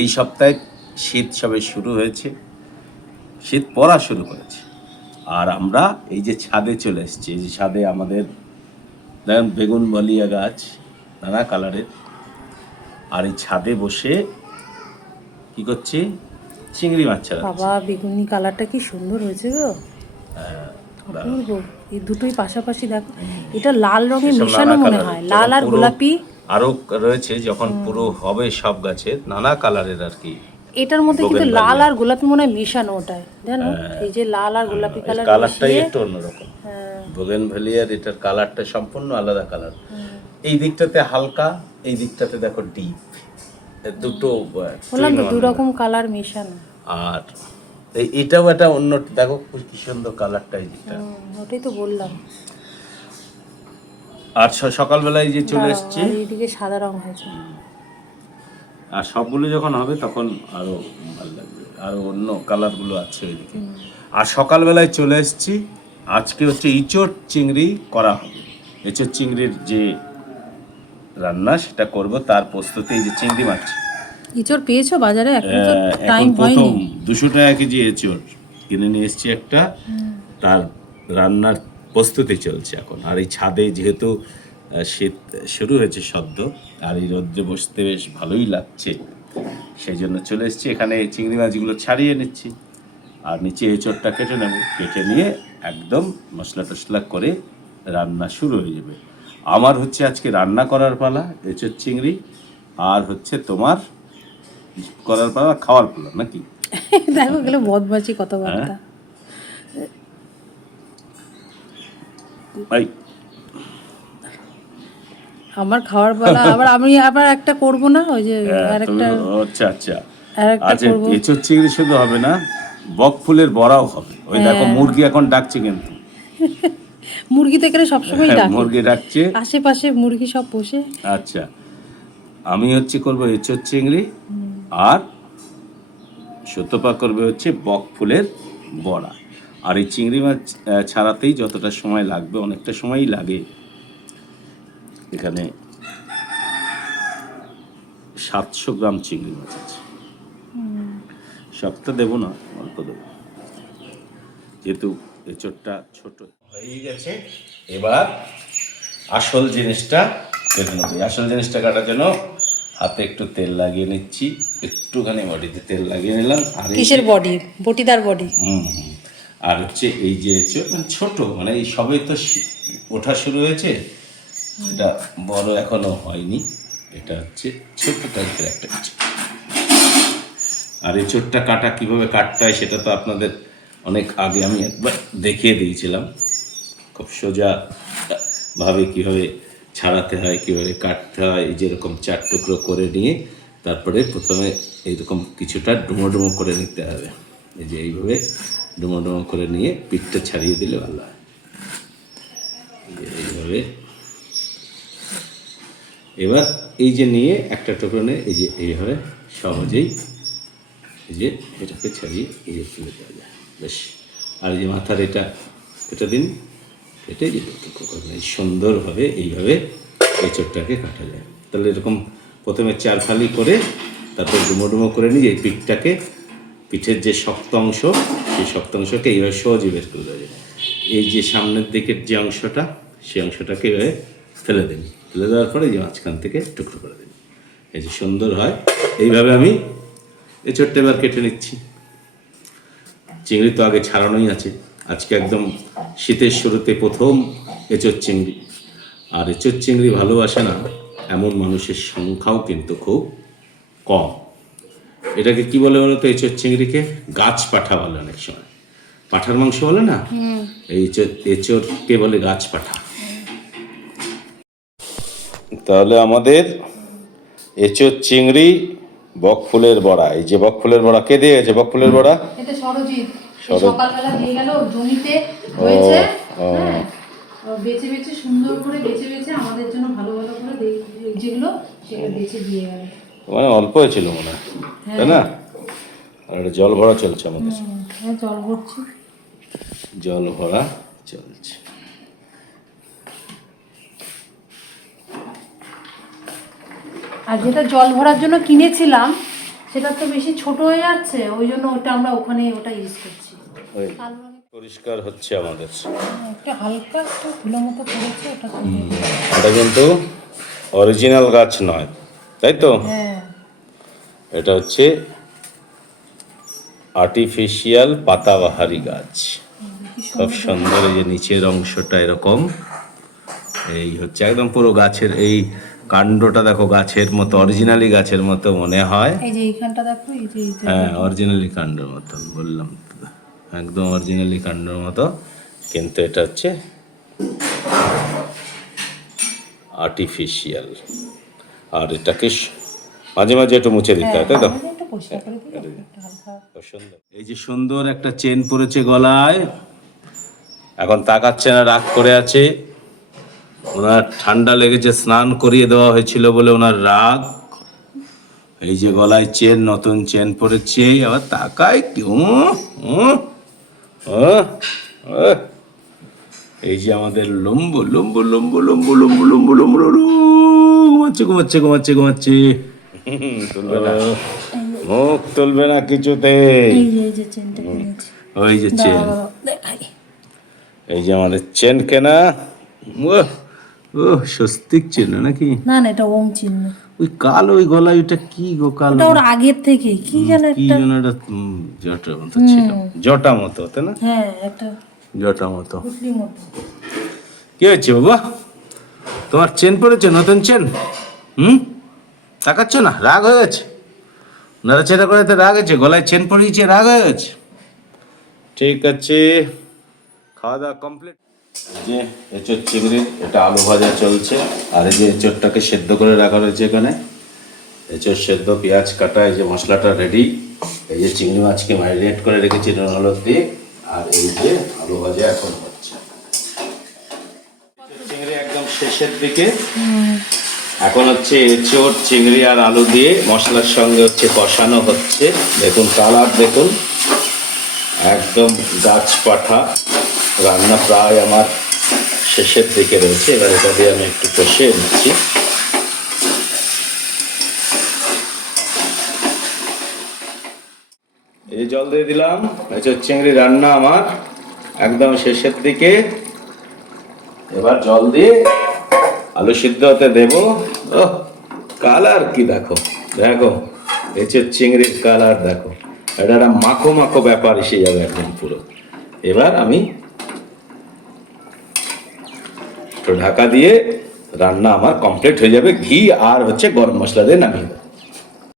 এই সপ্তাহে শীত সবে শুরু হয়েছে। শীত পড়া শুরু করেছে। আর আমরা এই যে ছাদে চলে এসেছি এই যে ছাদে আমাদের দেখেন বেগুন বলিয়া গাছ নানা কালারের। আর এই ছাদে বসে কি করছি? চিংড়ি মাছ ছাড়া বাবা বেগুনি কালারটা কি সুন্দর হয়েছে গো। অপূর্ব। এই দুটোই পাশাপাশি দেখো এটা লাল রঙে সেসব মেশানো মনে হয়। লাল আর গোলাপি আরও রয়েছে যখন পুরো হবে সব গাছের নানা কালারের আর কি। এটার মধ্যে কিন্তু লাল আর গোলাপি মনে হয় মেশানো ওটায় জানো? এই যে লাল আর গোলাপি কালার কালারটাই একটু অন্যরকম। হ্যাঁ। বোগেন ভেলিয়ার এটার কালারটা সম্পূর্ণ আলাদা কালার। এই দিকটাতে হালকা এই দিকটাতে দেখো ডিপ। দুটো বললাম তো দু রকম কালার মেশানো। আর এটাও একটা অন্য দেখো কি সুন্দর কালারটা এই দিকটা। ওটাই তো বললাম। আর সকালবেলায় যে চলে এসছে এইদিকে সাদা রং হয়েছে। আর সবগুলো যখন হবে তখন আরও ভালো লাগবে আরও অন্য কালারগুলো আছে ওইদিকে আর সকালবেলায় চলে এসেছি আজকে হচ্ছে ইচড় চিংড়ি করা হবে। ইচড় চিংড়ির যে রান্না সেটা করব তার প্রস্তুতি এই যে চিংড়ি মাছ। ইচড় পেয়েছ বাজারে? এখন তো টাইম এখন প্রথম হয়নি। দুশো টাকা কেজি এঁচড় কিনে নিয়ে এসেছি একটা তার রান্নার প্রস্তুতি চলছে এখন। আর এই ছাদে যেহেতু শীত শুরু হয়েছে সদ্য আর এই রোদ্রে বসতে বেশ ভালোই লাগছে। সেই জন্য চলে এসেছি। এখানে চিংড়ি মাছগুলো ছাড়িয়ে নিচ্ছি। আর নিচে এঁচড়টা কেটে নেব। কেটে নিয়ে একদম মশলা টশলা করে রান্না শুরু হয়ে যাবে। আমার হচ্ছে আজকে রান্না করার পালা এঁচড় চিংড়ি আর হচ্ছে তোমার করার পালা খাওয়ার পালা নাকি? দেখো গেলে বদমাছি কথাবার্তা হ্যাঁ। ভাই আমার খাওয়ার বেলা আবার আমি আবার একটা করব না? ওই যে আর একটা আচ্ছা আচ্ছা। আচ্ছা চিংড়ি শুধু হবে না বক ফুলের বড়াও হবে। ওই দেখো হ্যাঁ। মুরগি এখন ডাকছে কিন্তু। মুরগি এখানে সবসময় হ্যাঁ, ডাকে। মুরগি ডাকছে। আশেপাশে মুরগি সব বসে। আচ্ছা আমি হচ্ছে করব এঁচড় চিংড়ি আর সত্যপা করবে হচ্ছে বক ফুলের বড়া। আর এই চিংড়ি মাছ ছাড়াতেই যতটা সময় লাগবে অনেকটা সময়ই লাগে। এখানে সাতশো গ্রাম চিংড়ি মাছ আছে। সবটা দেবো না অল্প দেবো। যেহেতু এঁচড়টা ছোট। হয়ে গেছে। এবার আসল জিনিসটা কেটে নেব। আসল জিনিসটা কাটার জন্য হাতে একটু তেল লাগিয়ে নিচ্ছি। একটুখানি বডিতে তেল লাগিয়ে নিলাম। আর কিসের বডি? বটিদার বডি? হুম হুম। আর হচ্ছে এই যে মানে ছোট মানে এই সবে তো ওঠা শুরু হয়েছে, এটা বড় এখনও হয়নি, এটা হচ্ছে ছোট টাইপের একটা আর এই চোটটা কাটা কীভাবে কাটতে হয় সেটা তো আপনাদের অনেক আগে আমি একবার দেখিয়ে দিয়েছিলাম। খুব সোজা ভাবে কীভাবে ছাড়াতে হয়, কীভাবে কাটতে হয় যেরকম চার টুকরো করে নিয়ে তারপরে প্রথমে এইরকম কিছুটা ডুমো ডুমো করে নিতে হবে। এই যে এইভাবে ডুমো ডুমো করে নিয়ে পিঠটা ছাড়িয়ে দিলে ভালো হয়। এইভাবে। এবার এই যে নিয়ে একটা টুকরো নিয়ে এই যে এইভাবে সহজেই এই যে এটাকে ছাড়িয়ে এই যে ফেলে দেওয়া যায়। বেশ। আর এই যে মাথার এটা এটা দিন কেটে যে এই সুন্দরভাবে এইভাবে এঁচড়টাকে কাটা যায়। তাহলে এরকম প্রথমে চার ফালি করে তারপর ডুমো ডুমো করে নিয়ে এই পিঠটাকে, পিঠের যে শক্ত অংশ সেই শক্ত অংশকে এইভাবে সহজে বের করে দেওয়া যায়। এই যে সামনের দিকের যে অংশটা, সেই অংশটাকে এইভাবে ফেলে দিন। ফেলে দেওয়ার পরে যে মাঝখান থেকে টুকরো করে দিন। এই যে সুন্দর হয়। এইভাবে আমি এঁচড়টা এবার কেটে নিচ্ছি। চিংড়ি তো আগে ছাড়ানোই আছে। আজকে একদম শীতের শুরুতে প্রথম এঁচড় চিংড়ি। আর এঁচড় চিংড়ি ভালোবাসে না, এমন মানুষের সংখ্যাও কিন্তু খুব কম। এটাকে কি বলে বলো তো এঁচড় চিংড়িকে? গাছ পাঠা বলে অনেক সময়। পাঠার মাংস বলে না? এই এঁচড়কে বলে গাছ পাঠা। তাহলে আমাদের এঁচড় চিংড়ি বকফুলের বড়া। এই যে বকফুলের বড়া কে দিয়ে গেছে বকফুলের বড়া? এটা সরজিৎ। সকালবেলা দিয়ে গেল জমিতে হয়েছে ও। হ্যাঁ। ও বেছে বেছে সুন্দর করে বেছে বেছে আমাদের জন্য ভালো ভালো করে যেগুলো সেগুলো বেছে দিয়ে গেল। মানে অল্প হয়েছিল মনে হয় তাই না? আর এটা জল ভরা চলছে আমাদের হুম, হ্যাঁ জল ভরছি। জল ভরা চলছে। আর যেটা জল ভরার জন্য কিনেছিলাম সেটা তো বেশি ছোট হয়ে যাচ্ছে ওই জন্য ওটা আমরা ওখানে ওটা ইউজ করছি। পরিষ্কার হচ্ছে আমাদের একটা হালকা একটু ধুলো মতো পড়েছে ওটা। এটা কিন্তু অরিজিনাল গাছ নয় তাই তো? হ্যাঁ। এটা হচ্ছে আর্টিফিশিয়াল পাতাবাহারি গাছ। খুব সুন্দর এই যে নিচের অংশটা এরকম। এই হচ্ছে একদম পুরো গাছের এই কাণ্ডটা দেখো গাছের মতো অরিজিনালি গাছের মতো মনে হয়। এই যে এইখানটা দেখো এই যে হ্যাঁ অরিজিনালি কাণ্ডের মতো বললাম। একদম অরিজিনালি কাণ্ডের মতো। কিন্তু এটা হচ্ছে আর্টিফিশিয়াল আর এটাকে মাঝে মাঝে একটু মুছে দিতে হয় তাই তো এই যে সুন্দর একটা চেন পড়েছে গলায় এখন তাকাচ্ছে না রাগ করে আছে ওনার ঠান্ডা লেগেছে স্নান করিয়ে দেওয়া হয়েছিল বলে ওনার রাগ এই যে গলায় চেন নতুন চেন পড়েছে আবার তাকায় কেউ এই যে আমাদের লম্বু লম্বু লম্বু লম্বু লম্বু লম্বু লম্বু ঘুমাচ্ছে ঘুমাচ্ছে ঘুমাচ্ছে ঘুমাচ্ছে তুলবে না। মুখ তুলবে না কিছুতে। ওই যে চেন। এই যে আমাদের চেন কেনা। ও ও স্বস্তিক চেন নাকি? না না এটা ওম চিহ্ন ওই কালো ওই গলায় ওটা কি গো কালো? ওটা ওর আগের থেকে কি যেন কি যেন একটা উম, মতো ছিল। জটা মতো তাই না? হ্যাঁ একটা জটা মতো। কি হয়েছে বাবা? তোমার চেন পড়েছে নতুন চেন? হুম? তাকাচ্ছ না রাগ হয়ে গেছে। নাড়াচাড়া করে তো রাগ আছে গলায় চেন পড়িয়েছে রাগ হয়ে গেছে। ঠিক আছে খাওয়া দাওয়া কমপ্লিট যে এঁচোর চিংড়ি এটা আলু ভাজা চলছে আর এই যে এঁচোরটাকে সেদ্ধ করে রাখা রয়েছে এখানে। এঁচোর সেদ্ধ পেঁয়াজ কাটা এই যে মশলাটা রেডি এই যে চিংড়ি মাছকে ম্যারিনেট করে রেখেছি নুন হলুদ দিয়ে আর এই যে আলু ভাজা এখন হচ্ছে। চিংড়ি একদম শেষের দিকে। এখন হচ্ছে এঁচোড়, চিংড়ি আর আলু দিয়ে মশলার সঙ্গে হচ্ছে কষানো হচ্ছে। দেখুন কালার, দেখুন। একদম গাছ পাঠা রান্না প্রায় আমার শেষের দিকে রয়েছে। এবার এটা দিয়ে আমি একটু কষিয়ে নিচ্ছি। এই জল দিয়ে দিলাম। এঁচোড় চিংড়ি রান্না আমার একদম শেষের দিকে। এবার জল দিয়ে আলু সিদ্ধ হতে দেব। ও কালার কি দেখো। দেখো, এঁচোর চিংড়ির কালার দেখো। এটা একটা মাখো মাখো ব্যাপার এসে যাবে একদম পুরো। এবার আমি ঢাকা দিয়ে রান্না আমার কমপ্লিট হয়ে যাবে। ঘি আর হচ্ছে গরম মশলা দিয়ে নামিয়ে